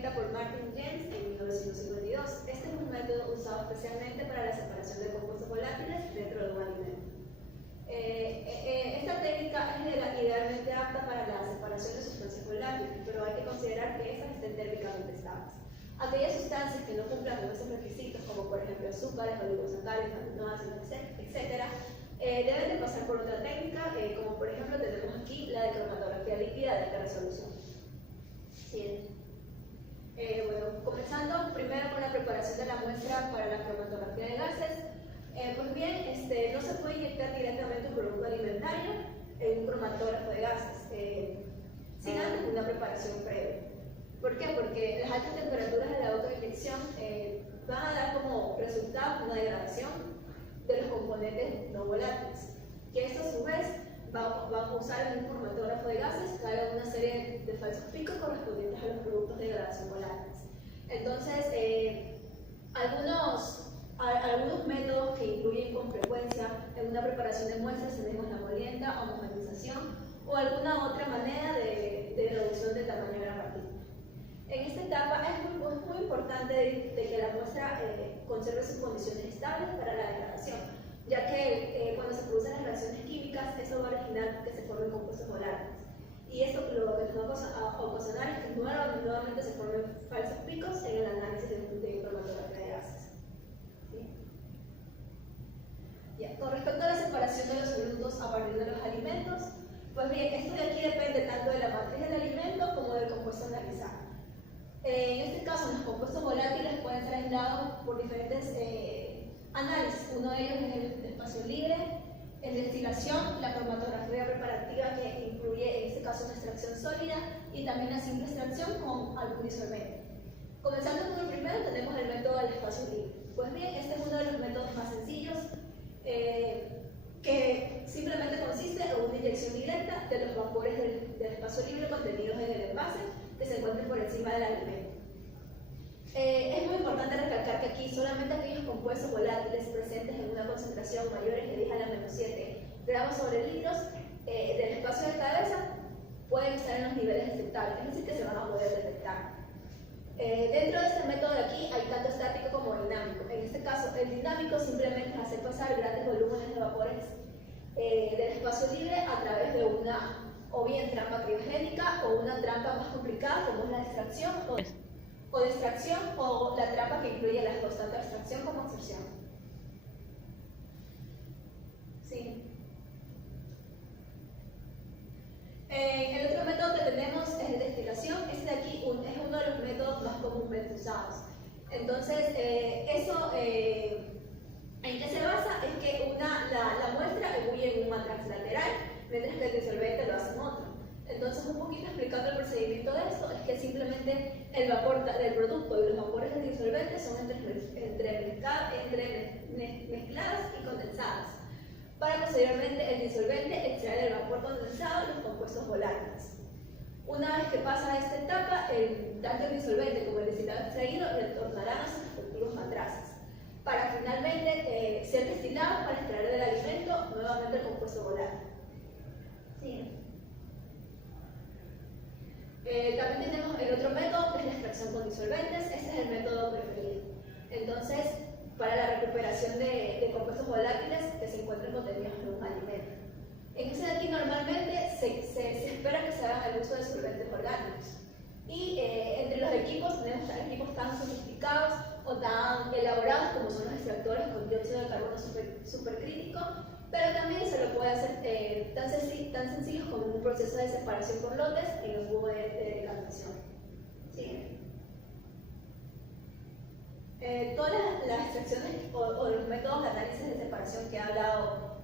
descrita por Martin James en 1952. Este es un método usado especialmente para la separación de compuestos volátiles dentro de un alimento. Esta técnica es idealmente apta para la separación de sustancias volátiles, pero hay que considerar que estas estén térmicamente estables. Aquellas sustancias que no cumplan con esos requisitos, como por ejemplo azúcares, oligosacáridos, aminoácidos, etc., deben de pasar por otra técnica, como por ejemplo tenemos aquí la de cromatografía líquida de alta resolución. Bien. Bueno, comenzando primero con la preparación de la muestra para la cromatografía de gases. Pues bien, no se puede inyectar directamente un producto alimentario en un cromatógrafo de gases, sin antes una preparación previa. ¿Por qué? Porque las altas temperaturas de la autoinyección van a dar como resultado una degradación de los componentes no volátiles, que esto a su vez vamos a usar en un cromatógrafo de gases que haga una serie de falsos picos correspondientes a los productos de degradación volátiles. Entonces, algunos métodos que incluyen con frecuencia en una preparación de muestras tenemos la molienda, homogenización o alguna otra manera de reducción del tamaño de la partícula. En esta etapa es muy importante de que la muestra conserve sus condiciones estables para la degradación, ya que cuando se producen las reacciones químicas, eso va a originar que se formen compuestos volátiles. Y esto lo que nos va a ocasionar es que nuevamente se formen falsos picos en el análisis de cromatografía de gases. ¿Sí? Ya, con respecto a la separación de los solutos a partir de los alimentos, pues bien, esto de aquí depende tanto de la matriz del alimento como del compuesto analizado. En este caso, los compuestos volátiles pueden ser aislados por diferentes análisis. Uno de ellos es el espacio libre, en destilación, la cromatografía preparativa que incluye en este caso una extracción sólida y también la simple extracción con algún disolvente. Comenzando con el primero, tenemos el método del espacio libre. Pues bien, este es uno de los métodos más sencillos que simplemente consiste en una inyección directa de los vapores del espacio libre contenidos en el envase que se encuentren por encima del alimento. Es muy importante recalcar que aquí solamente aquellos compuestos volátiles presentes en una concentración mayores de 10 a la menos 7 gramos sobre litros del espacio de cabeza pueden estar en los niveles detectables, es decir, que se van a poder detectar. Dentro de este método de aquí hay tanto estático como dinámico. En este caso, el dinámico simplemente es hacer pasar grandes volúmenes de vapores del espacio libre a través de una o bien trampa criogénica o una trampa más complicada como es la extracción o de extracción o la trampa que incluye las dos, tanto extracción como extrusión. Sí. El otro método que tenemos es el de destilación. Este de aquí es uno de los métodos más comúnmente usados. Entonces, ¿en qué se basa? Es que la muestra ebulle en un matrix lateral, mientras que el disolvente lo hace en otro. Entonces, un poquito explicando el procedimiento de esto, es que simplemente el vapor del producto y los vapores del disolvente son mezcladas y condensadas, para posteriormente el disolvente extraer el vapor condensado y los compuestos volátiles. Una vez que pasa esta etapa, tanto el disolvente como el destilado extraído retornarán a sus respectivos matraces, para finalmente ser destilados para extraer del alimento nuevamente el compuesto volátil. Sí. También tenemos el otro método, que es la extracción con disolventes. Este es el método preferido. Entonces, para la recuperación de compuestos volátiles que se encuentren contenidos en un alimento. En ese de aquí normalmente se espera que se haga el uso de solventes orgánicos. Y entre los equipos tenemos equipos tan sofisticados o tan elaborados como son los extractores con dióxido de carbono supercrítico, pero también se lo puede hacer tan sencillos como un proceso de separación por lotes en el cubo de decantación. ¿Sí? Todas las extracciones o los métodos de análisis de separación que he hablado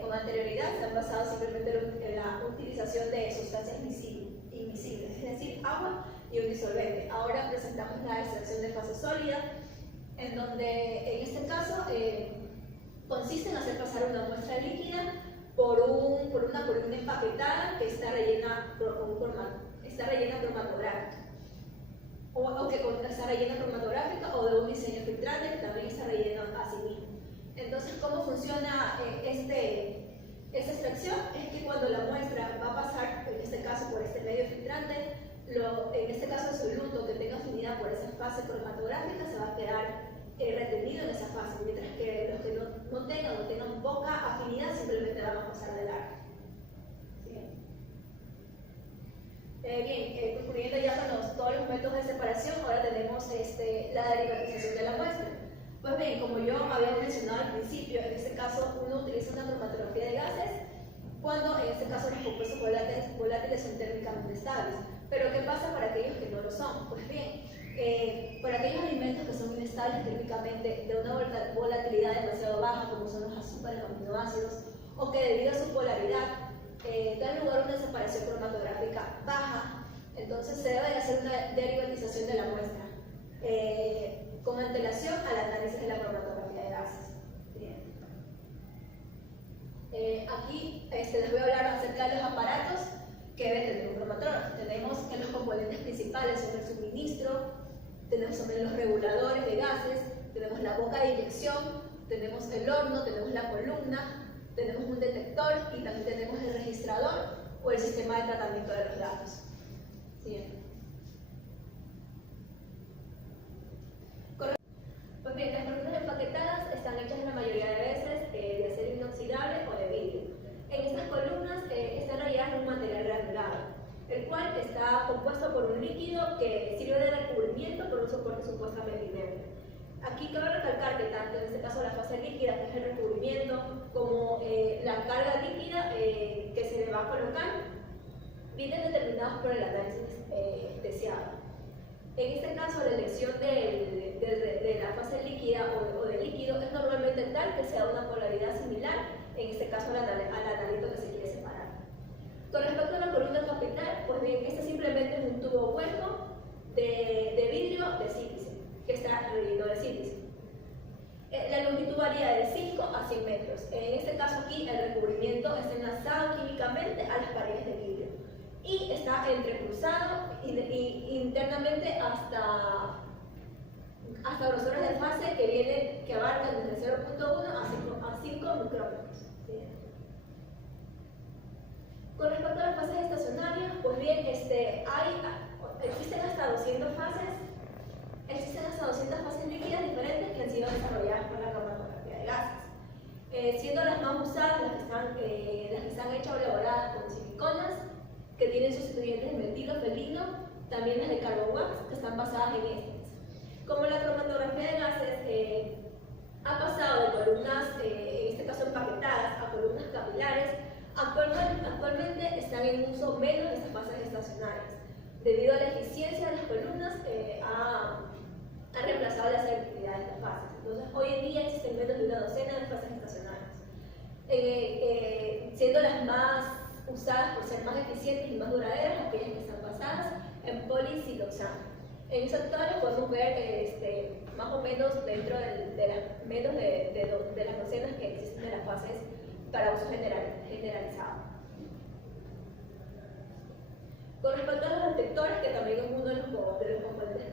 con anterioridad se han basado simplemente en la utilización de sustancias invisibles, es decir, agua y un disolvente. Ahora presentamos la extracción de fase sólida, en donde en este caso consiste en hacer pasar una muestra líquida por una columna empaquetada que está rellena cromatográfica. O que está rellena cromatográfica o de un diseño filtrante que también está relleno a sí mismo. Entonces, ¿cómo funciona esta extracción? Es que cuando la muestra va a pasar, en este caso por este medio filtrante, en este caso el soluto que tenga afinidad por esa fase cromatográfica se va a quedar retenido en esa fase, mientras que los que no tengan poca afinidad simplemente van a pasar de largo. Bien, concluyendo ya con todos los métodos de separación, ahora tenemos la derivatización de la muestra. Pues bien, como yo había mencionado al principio, en este caso uno utiliza una cromatografía de gases cuando en este caso los compuestos volátiles son térmicamente estables. Pero ¿qué pasa para aquellos que no lo son? Pues bien, para aquellos alimentos que son inestables térmicamente de una volatilidad demasiado baja, como son los azúcares o aminoácidos, o que debido a su polaridad da lugar a una separación cromatográfica baja, entonces se debe de hacer una derivatización de la muestra con antelación al análisis de la cromatografía de gases. Bien. Aquí les voy a hablar acerca de los aparatos que debe tener un cromatógrafo. Tenemos que los componentes principales son el suministro, tenemos también los reguladores de gases, tenemos la boca de inyección, tenemos el horno, tenemos la columna, tenemos un detector y también tenemos el registrador o el sistema de tratamiento de los datos. Siguiente. Pues bien, las columnas empaquetadas están hechas la mayoría de veces de acero inoxidable o de vidrio. En estas columnas están rellenas de un material granulado, el cual está compuesto por un líquido que sirve de recubrimiento por un soporte supuestamente inerte. Aquí cabe recalcar que tanto en este caso la fase líquida, que es el recubrimiento, como la carga líquida que se le va a colocar, vienen determinados por el análisis deseado. En este caso, la elección de la fase líquida o de líquido es normalmente tal que sea una polaridad similar, en este caso al analito que se quiere separar. Con respecto a la columna capital, pues bien, este simplemente es un tubo hueco de vidrio de sílice, que está relleno de sílice. La longitud varía de 5 a 100 metros. En este caso aquí, el recubrimiento está enlazado químicamente a las paredes de vidrio y está entrecruzado internamente hasta grosores de fase que abarcan desde 0.1 a 5 micrómetros. Con respecto a las fases estacionarias, pues bien, existen hasta 200 fases líquidas diferentes que han sido desarrolladas por la cromatografía de gases, siendo las más usadas las que están hechas o elaboradas con siliconas, que tienen sustituyentes de metilo, felino, también las de carbon wax, que están basadas en estas. Como la cromatografía de gases ha pasado de columnas, en este caso empaquetadas, a columnas capilares, actualmente están en uso menos estas fases estacionarias. Debido a la eficiencia de las columnas, ha reemplazado la selectividad de estas fases. Entonces, hoy en día existen menos de una docena de fases estacionarias, siendo las más usadas por ser más eficientes y más duraderas aquellas que están basadas en polisiloxano. En esa tabla podemos ver más o menos dentro de las docenas que existen de las fases para uso generalizado. Con respecto a los detectores, que también es uno de los componentes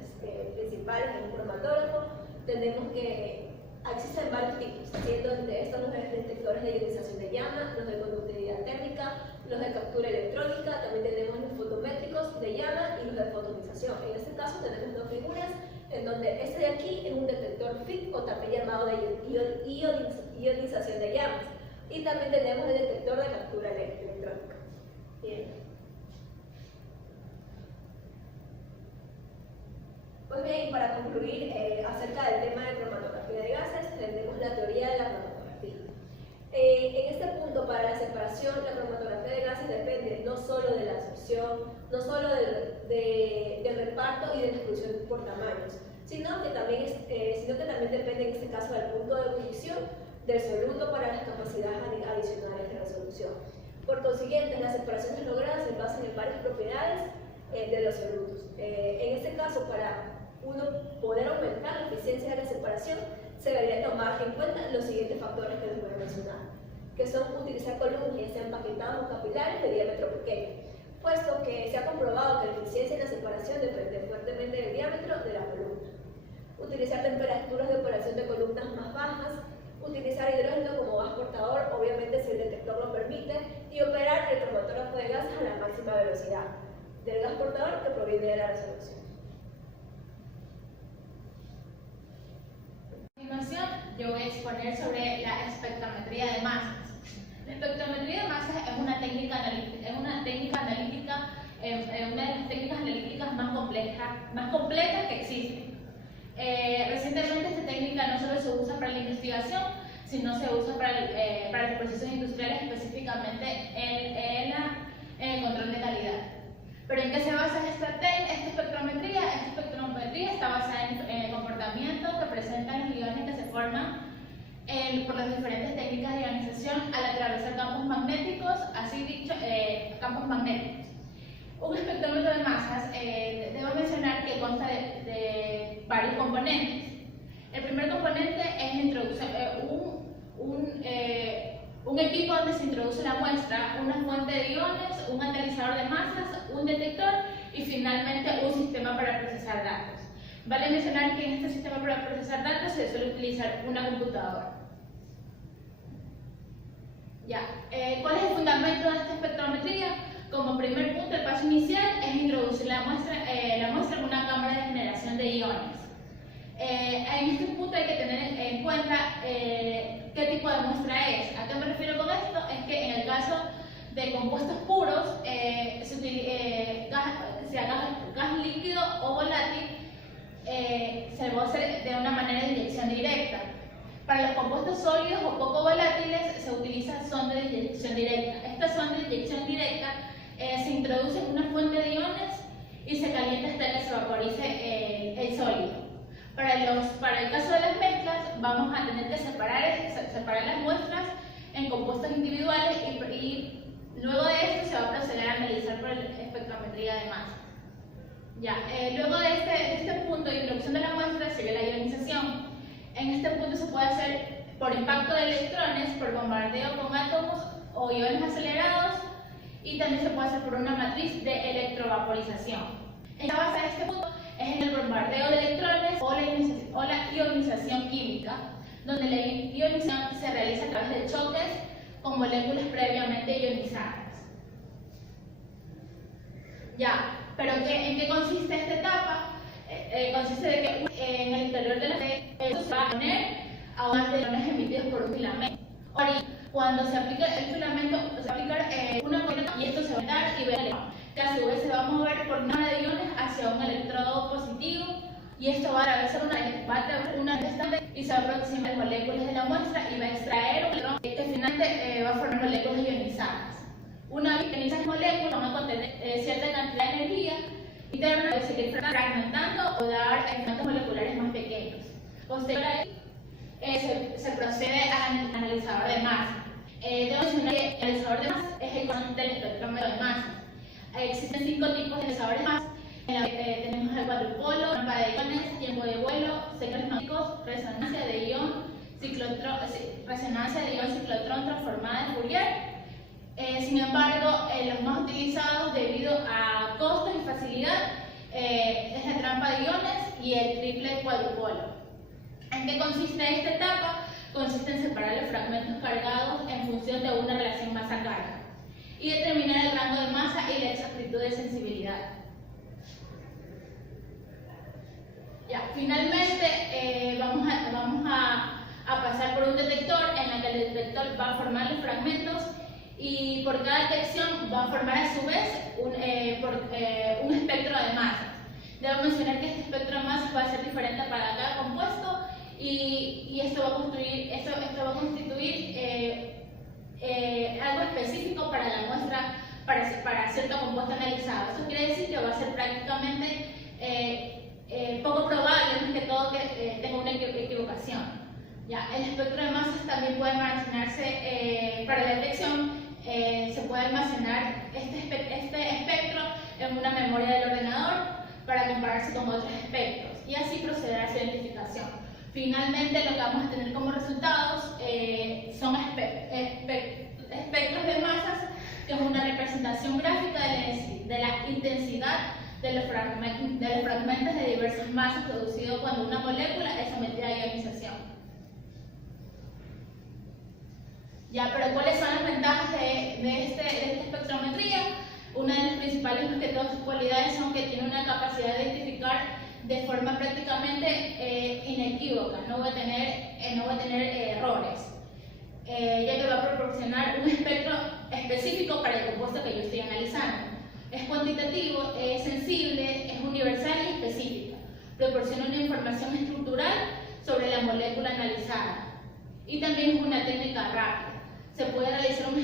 principales en un cromatógrafo, tenemos que existen varios tipos, siendo entre estos los detectores de ionización de llama, los de conductividad térmica, los de captura electrónica, también tenemos los fotométricos de llama y los de fotonización. En este caso tenemos dos figuras, en donde este de aquí es un detector FIT o también llamado de ionización de llamas, y también tenemos el detector de captura electrónica. Bien. Pues bien, para concluir acerca del tema de cromatografía de gases, tenemos la teoría de la cromatografía. En este punto, para la separación, la cromatografía de gases depende no solo de la absorción, no solo del reparto y de la exclusión por tamaños, sino que también depende en este caso del punto de ebullición del soluto para las capacidades adicionales de resolución. Por consiguiente, las separaciones logradas se basan en varias propiedades de los solutos. En este caso, para uno poder aumentar la eficiencia de la separación, se debería tomar en cuenta los siguientes factores que les voy a mencionar, que son utilizar columnas ya sean empaquetadas o capilares de diámetro pequeño, puesto que se ha comprobado que la eficiencia en la separación depende fuertemente del diámetro de la columna. Utilizar temperaturas de operación de columnas más bajas, utilizar hidrógeno como gas portador, obviamente si el detector lo permite, y operar el cromatógrafo de gases a la máxima velocidad. del gas portador que proviene de la resolución. A continuación, yo voy a exponer sobre la espectrometría de masas. La espectrometría de masas es una técnica analítica, una de las técnicas analíticas más completas que existen. Recientemente esta técnica no solo se usa para la investigación, sino se usa para los procesos industriales, específicamente en el control de calidad. ¿Pero en qué se basa esta espectrometría? Esta espectrometría está basada en el comportamiento que presentan los iones que se forman por las diferentes técnicas de ionización al atravesar campos magnéticos, así dicho, campos magnéticos. Un espectrómetro de masas, debo mencionar que consta de varios componentes. El primer componente es un equipo donde se introduce la muestra, una fuente de iones, un analizador de masas, un detector y finalmente un sistema para procesar datos. Vale mencionar que en este sistema para procesar datos se suele utilizar una computadora. ¿Cuál es el fundamento de esta espectrometría? Como primer punto, el paso inicial es introducir la muestra en una cámara de generación de iones. En este punto hay que tener en cuenta qué tipo de muestra es. ¿A qué me refiero con esto? Es que en el caso de compuestos puros, sea gas líquido o volátil, se va a hacer de una manera de inyección directa. Para los compuestos sólidos o poco volátiles se utiliza sonda de inyección directa. Esta sonda de inyección directa se introduce en una fuente de iones y se calienta hasta que se vaporice el sólido. Para el caso de las mezclas, vamos a tener que separar las muestras en compuestos individuales y luego de esto se va a proceder a analizar por la espectrometría de masas. Luego de este punto de introducción de la muestra sigue la ionización. En este punto se puede hacer por impacto de electrones, por bombardeo con átomos o iones acelerados y también se puede hacer por una matriz de electrovaporización. La base de este punto es en el bombardeo de electrones o la ionización química, donde la ionización se realiza a través de choques con moléculas previamente ionizadas. ¿Pero en qué consiste esta etapa? Consiste de que en el interior de la red se va a poner a unas de iones emitidos por un filamento. Cuando se aplica el filamento, se va a aplicar una corriente y esto se va a dar y ver que a su vez se va a mover por una de iones hacia un electrodo positivo y esto va a atravesar una estante y se va a aproximar moléculas de la muestra y va a extraer un electrón que finalmente va a formar moléculas ionizadas. Una vez que esas moléculas van a contener cierta cantidad de energía interna, puede seguir fragmentando o dar fragmentos moleculares más pequeños. Posterior a ello, se procede al analizador de masa. Debo mencionar que el analizador de masa es el constante del espectrómetro de masa. Existen 5 tipos de analizadores de masa. Tenemos el cuadrupolo, trampa de iones, tiempo de vuelo, ciclos magnéticos, resonancia de ion ciclotrón transformada de Fourier. Sin embargo, los más utilizados debido a costos y facilidad es la trampa de iones y el triple cuadrupolo. ¿En qué consiste esta etapa? Consiste en separar los fragmentos cargados en función de una relación masa-carga y determinar el rango de masa y la exactitud de sensibilidad. Finalmente vamos a pasar por un detector en el que el detector va a formar los fragmentos y por cada detección va a formar a su vez un espectro de masas. Debo mencionar que este espectro de masas va a ser diferente para cada compuesto y esto va a constituir algo específico para la muestra, para cierto compuesto analizado. Eso quiere decir que va a ser prácticamente poco probable, más que todo, que tenga una equivocación. El espectro de masas también puede almacenarse para la detección. Se puede almacenar este espectro en una memoria del ordenador para compararse con otros espectros y así proceder a su identificación. Finalmente, lo que vamos a tener como resultados son espectros de masas, que es una representación gráfica de la intensidad de los fragmentos de diversas masas producidos cuando una molécula es sometida a ionización. Pero ¿cuáles son las ventajas de esta espectrometría? Una de las principales más que todas sus cualidades son que tiene una capacidad de identificar de forma prácticamente inequívoca, no va a tener errores, ya que va a proporcionar un espectro específico para el compuesto que yo estoy analizando. Es cuantitativo, es sensible, es universal y específica. Proporciona una información estructural sobre la molécula analizada. Y también es una técnica rápida. Se puede realizar un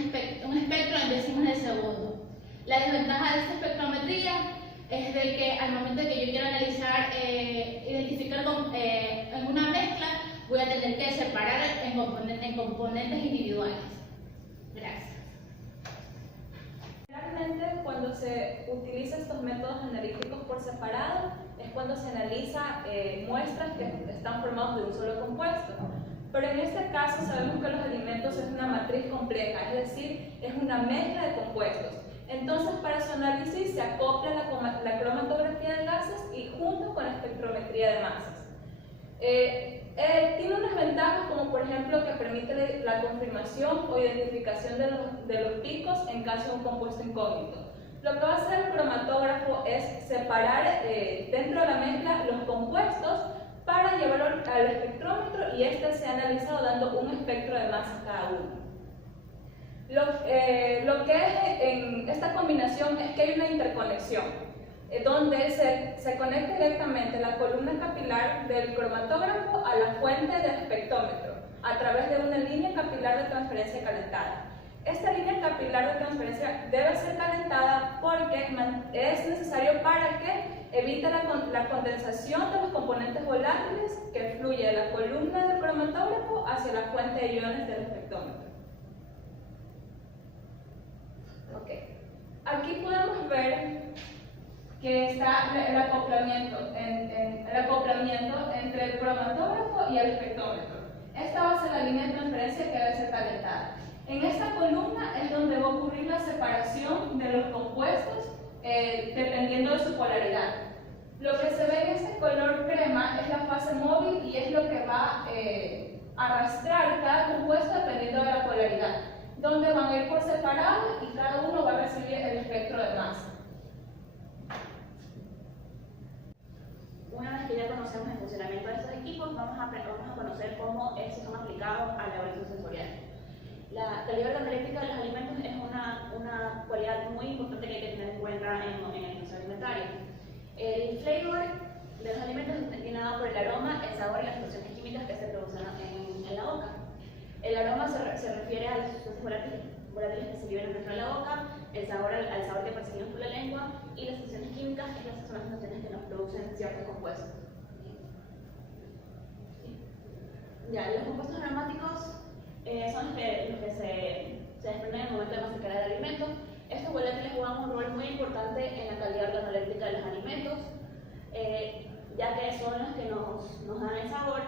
espectro en décimas de segundo. La desventaja de esta espectrometría es de que al momento de que yo quiero analizar, identificar en una mezcla, voy a tener que separar en componentes individuales. Gracias. Generalmente, cuando se utiliza estos métodos analíticos por separado, es cuando se analiza muestras que están formadas de un solo compuesto. Pero en este caso sabemos que los alimentos es una matriz compleja, es decir, es una mezcla de compuestos. Entonces, para su análisis se acopla la cromatografía de gases y junto con la espectrometría de masas. Tiene unas ventajas como por ejemplo que permite la confirmación o identificación de los picos en caso de un compuesto incógnito. Lo que va a hacer el cromatógrafo es separar dentro de la mezcla los compuestos para llevarlo al espectrómetro y este se ha analizado dando un espectro de masa cada uno. Lo que es en esta combinación es que hay una interconexión, donde se conecta directamente la columna capilar del cromatógrafo a la fuente del espectrómetro a través de una línea capilar de transferencia calentada. Esta línea capilar de transferencia debe ser calentada porque es necesario para que evite la condensación de los componentes volátiles que fluye de la columna del cromatógrafo hacia la fuente de iones del espectrómetro. Okay. Aquí podemos ver que está el acoplamiento entre el cromatógrafo y el espectrómetro. Esta va a ser la línea de transferencia que debe ser calentada. En esta columna es donde va a ocurrir la separación de los compuestos dependiendo de su polaridad. Lo que se ve en este color crema es la fase móvil y es lo que va a arrastrar cada compuesto dependiendo de la polaridad, donde van a ir por separado y cada uno va a recibir el espectro de masa. Una vez que ya conocemos el funcionamiento de estos equipos, vamos a conocer cómo estos son aplicados a la evaluación sensorial. La calidad organoléctrica de los alimentos es una cualidad muy importante que hay que tener en cuenta en el proceso alimentario. El flavor de los alimentos es determinado por el aroma, el sabor y las sustancias químicas que se producen en la boca. El aroma se refiere a las sustancias volátiles que se liberan dentro de la boca, el sabor al sabor que percibimos por la lengua y las sensaciones químicas que son las sensaciones que nos producen ciertos compuestos. Ya, los compuestos aromáticos son los que se desprenden en el momento de masticar el alimento. Estos volátiles juegan un rol muy importante en la calidad organoléctrica de los alimentos, ya que son los que nos dan el sabor,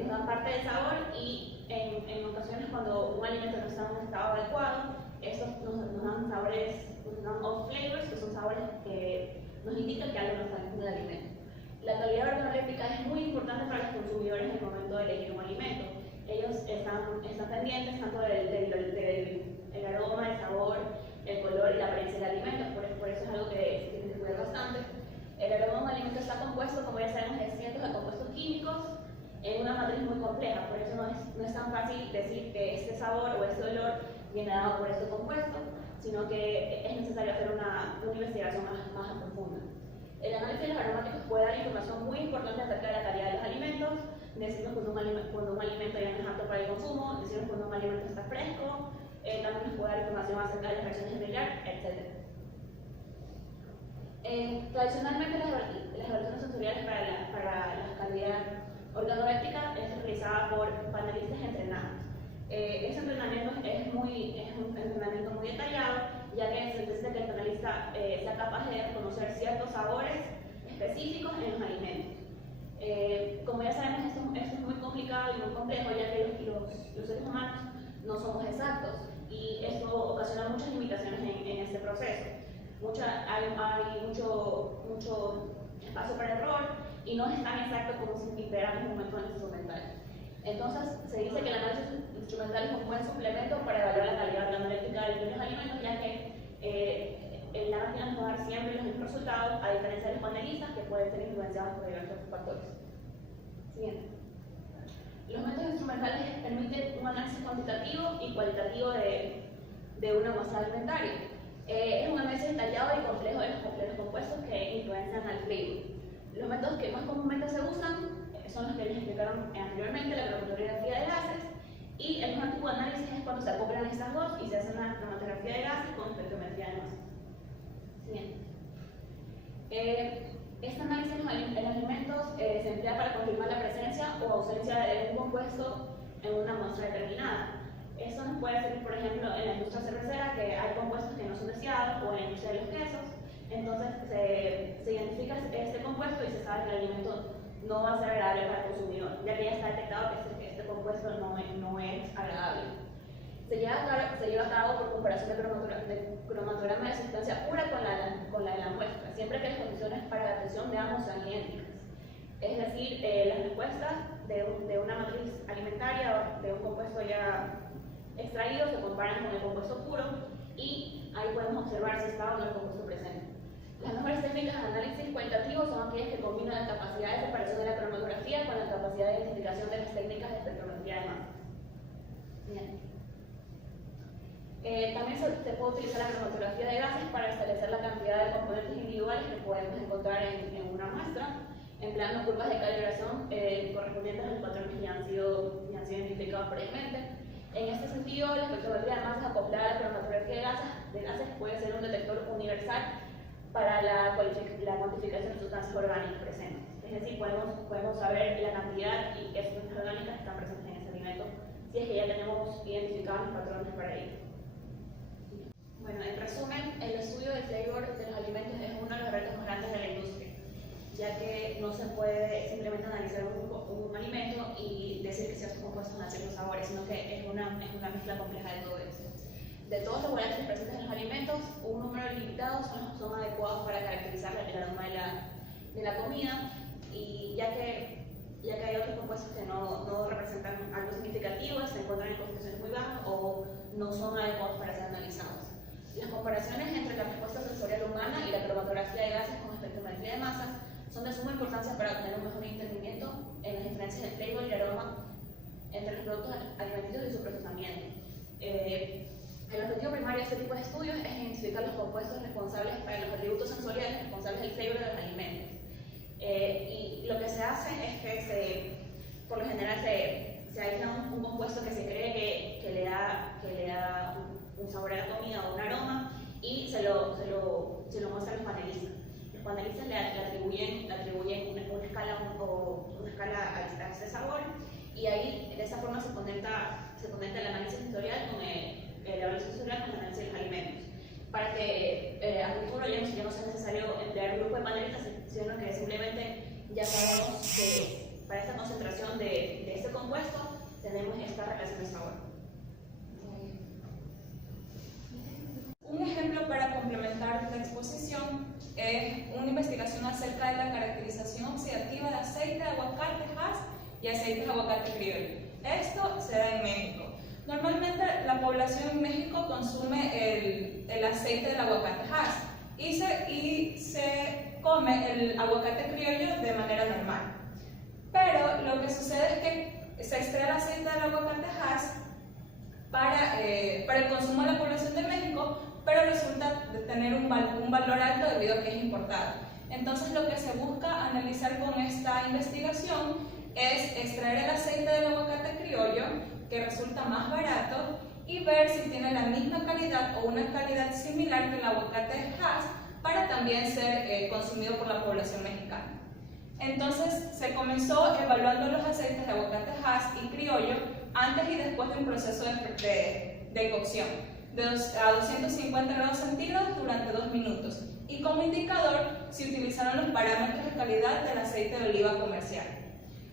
nos dan parte del sabor y en ocasiones cuando un alimento no está en un estado adecuado, estos nos dan sabores, nos dan off flavors, que son sabores que nos indican que algo no está en el alimento. La calidad organoléptica es muy importante para los consumidores en el momento de elegir un alimento. Ellos están pendientes tanto del aroma, el sabor, el color y la apariencia del alimento, por eso es algo que se tiene que cuidar bastante. El aroma de un alimento está compuesto, como ya sabemos, de cientos de compuestos químicos en una matriz muy compleja, por eso no es tan fácil decir que este sabor o este olor viene dado por este compuesto, sino que es necesario hacer una investigación más profunda. El análisis de los aromáticos puede dar información muy importante acerca de la calidad de los alimentos, decirnos cuando un alimento ya no es apto para el consumo, decirnos cuando un alimento está fresco, también nos puede dar información acerca de las reacciones de Maillard, etc. Tradicionalmente las evaluaciones sensoriales para la calidad organoléptica es realizada por panelistas entrenados. Este entrenamiento es un entrenamiento muy detallado, ya que se necesita que el panelista sea capaz de reconocer ciertos sabores específicos en los alimentos. Como ya sabemos, esto es muy complicado y muy complejo, ya que los seres humanos no somos exactos y esto ocasiona muchas limitaciones en este proceso. Hay mucho espacio para error y no es tan exacto como si integramos un método instrumental. Entonces, se dice que el análisis instrumental es un buen suplemento para evaluar la calidad organoléptica de los alimentos, ya que la máquina nos va a dar siempre los mismos resultados, a diferencia de los panelistas que pueden ser influenciados por diversos factores. Siguiente. Los métodos instrumentales permiten un análisis cuantitativo y cualitativo de una muestra alimentaria. Es un análisis detallado y complejo de los compuestos que influencian al flavor. Los métodos que más comúnmente se usan son los que les explicaron anteriormente, la cromatografía de gases, y el mejor tipo de análisis es cuando se acoplan estas dos y se hace una cromatografía de gases con espectrometría de masa. Siguiente. Este análisis en alimentos se emplea para confirmar la presencia o ausencia de un compuesto en una muestra determinada. Eso nos puede servir, por ejemplo, en la industria cervecera, que hay compuestos que no son deseados, o en la industria de los quesos. Entonces se identifica este compuesto y se sabe que el alimento no va a ser agradable para el consumidor, ya que ya está detectado que este compuesto no es agradable. Se lleva a cabo por comparación de cromatograma de sustancia pura con la de la muestra, siempre que las condiciones para la detección de ambos sean idénticas. Es decir, las respuestas de una matriz alimentaria o de un compuesto ya extraído se comparan con el compuesto puro y ahí podemos observar si está o no el compuesto presente. Las mejores técnicas de análisis cualitativo son aquellas que combinan la capacidad de separación de la cromatografía con la capacidad de identificación de las técnicas de espectrometría de masa. Bien. También se puede utilizar la cromatografía de gases para establecer la cantidad de componentes individuales que podemos encontrar en una muestra, empleando curvas de calibración correspondientes a los patrones que ya han sido identificados previamente. En este sentido, la espectrometría de masas acoplada a la cromatografía de gases puede ser un detector universal para la cuantificación de sustancias orgánicas presentes. Es decir, podemos saber la cantidad y qué sustancias orgánicas están presentes en ese alimento, si es que ya tenemos identificados los patrones para ello. Bueno, en resumen, el estudio del flavor de los alimentos es uno de los retos más grandes de la industria, ya que no se puede simplemente analizar un alimento y decir que ciertos compuestos dan ciertos sabores, sino que es una mezcla compleja de todo eso. De todos los volátiles presentes en los alimentos, un número limitado son adecuados para caracterizar el aroma de la comida, y ya que hay otros compuestos que no representan algo significativo, se encuentran en concentraciones muy bajas o no son adecuados para ser analizados. Las comparaciones entre la respuesta sensorial humana y la cromatografía de gases con espectrometría de masas son de suma importancia para obtener un mejor entendimiento en las diferencias de flavor y aroma entre los productos alimenticios y su procesamiento. El objetivo primario de este tipo de estudios es identificar los compuestos responsables para los atributos sensoriales responsables del flavor de los alimentos. Y lo que se hace es que por lo general se aísla un compuesto que se cree que le da un sabor a la comida o un aroma y se lo muestran los panelistas. Los panelistas le atribuyen una escala a ese sabor, y ahí de esa forma se conecta el análisis sensorial con el evaluación sensorial con el análisis de los alimentos, para que a futuro ya no sea necesario emplear un grupo de panelistas, sino que simplemente ya sabemos que para esta concentración de este compuesto tenemos esta relación de sabor. Un ejemplo para complementar la exposición es una investigación acerca de la caracterización oxidativa de aceite de aguacate Hass y aceite de aguacate criollo. Esto se da en México. Normalmente la población en México consume el aceite del aguacate Hass y se come el aguacate criollo de manera normal. Pero lo que sucede es que se extrae el aceite del aguacate Hass para el consumo de la población de México, pero resulta de tener un valor alto debido a que es importado. Entonces lo que se busca analizar con esta investigación es extraer el aceite del aguacate criollo, que resulta más barato, y ver si tiene la misma calidad o una calidad similar que el aguacate Hass para también ser consumido por la población mexicana. Entonces se comenzó evaluando los aceites de aguacate Hass y criollo antes y después de un proceso de cocción a 250 grados centígrados durante 2 minutos, y como indicador se utilizaron los parámetros de calidad del aceite de oliva comercial.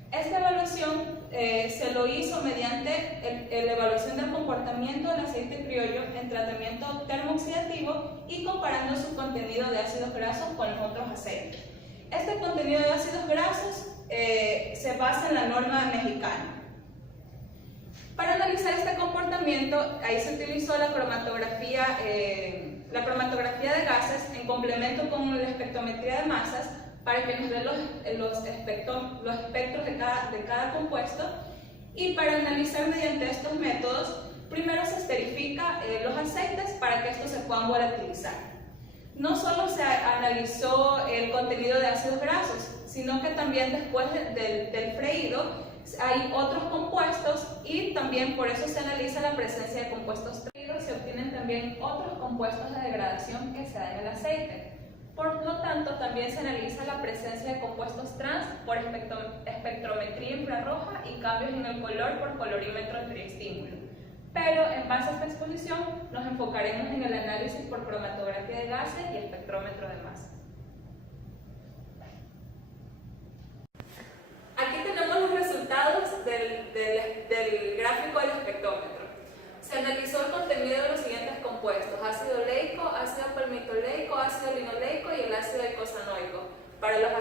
Esta evaluación se lo hizo mediante la evaluación del comportamiento del aceite criollo en tratamiento termooxidativo y comparando su contenido de ácidos grasos con los otros aceites. Este contenido de ácidos grasos se basa en la norma mexicana. Para analizar este comportamiento, ahí se utilizó la cromatografía de gases en complemento con la espectrometría de masas para que nos dé los espectros de cada compuesto. Y para analizar mediante estos métodos, primero se esterifica los aceites para que estos se puedan volatilizar. No solo se analizó el contenido de ácidos grasos, sino que también después del freído hay otros compuestos y también por eso se analiza la presencia de compuestos freídos. Se obtienen también otros compuestos de degradación que se dan en el aceite. Por lo tanto, también se analiza la presencia de compuestos trans por espectrometría infrarroja y cambios en el color por colorímetro triestímulo. Pero en base a esta exposición nos enfocaremos en el análisis por cromatografía de gases y espectrómetro de masas. Aquí tenemos los resultados del gráfico del espectrómetro. Se analizó el contenido de los siguientes compuestos: ácido oleico, ácido palmitoleico, ácido linoleico y el ácido eicosanoico para los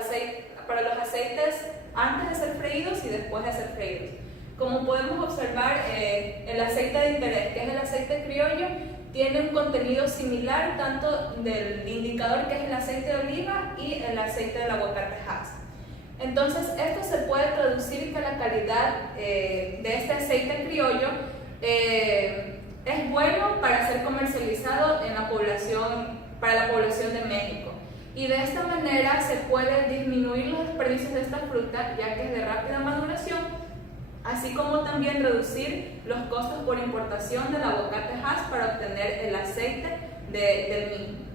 aceites antes de ser freídos y después de ser freídos. Como podemos observar, el aceite de interés, que es el aceite criollo, tiene un contenido similar tanto del indicador, que es el aceite de oliva, y el aceite del aguacate Hass. Entonces, esto se puede traducir que la calidad de este aceite criollo es bueno para ser comercializado para la población de México. Y de esta manera se puede disminuir los desperdicios de esta fruta, ya que es de rápida maduración, así como también reducir los costos por importación del aguacate Hass para obtener el aceite del mismo.